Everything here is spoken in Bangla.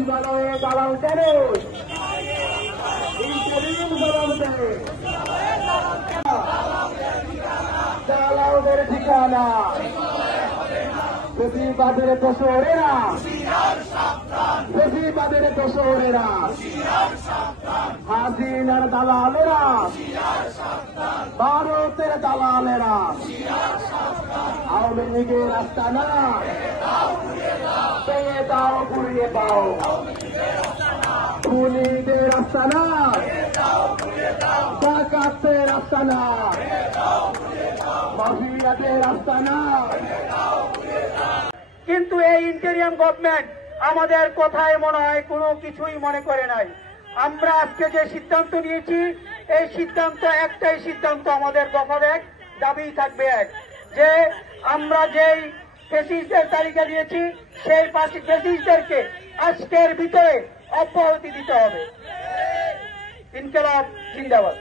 সচিবালয়ে দালাল কেন? ইন্টারিম দালাল কেন? দালালদের ঠিকানা বেশিবাদের দোষরেরা, বেশিবাদের দোষরেরা, হাসিনার দালালেরা, ভারতের দালালেরা, আওয়ামী লীগের আস্তানা ভেঙে দাও, ঘুরিয়ে দাও, খুনিদের আস্তানা, ডাকাতের আস্তানা, মাফিয়াদের আস্তানা। কিন্তু এই ইন্টেরিয়াম গভর্নমেন্ট আমাদের কথায় মনে হয় কোনো কিছুই মনে করে নাই। আমরা আজকে যে সিদ্ধান্ত নিয়েছি, এই সিদ্ধান্ত একটাই সিদ্ধান্ত, আমাদের দফা এক, দাবি থাকবে এক, যে আমরা যেই ফ্যাসিস্টদের তালিকা দিয়েছি সেই ফ্যাসিস্টদেরকে আজকের ভিতরে অব্যাহতি দিতে হবে। ইনকিলাব জিন্দাবাদ।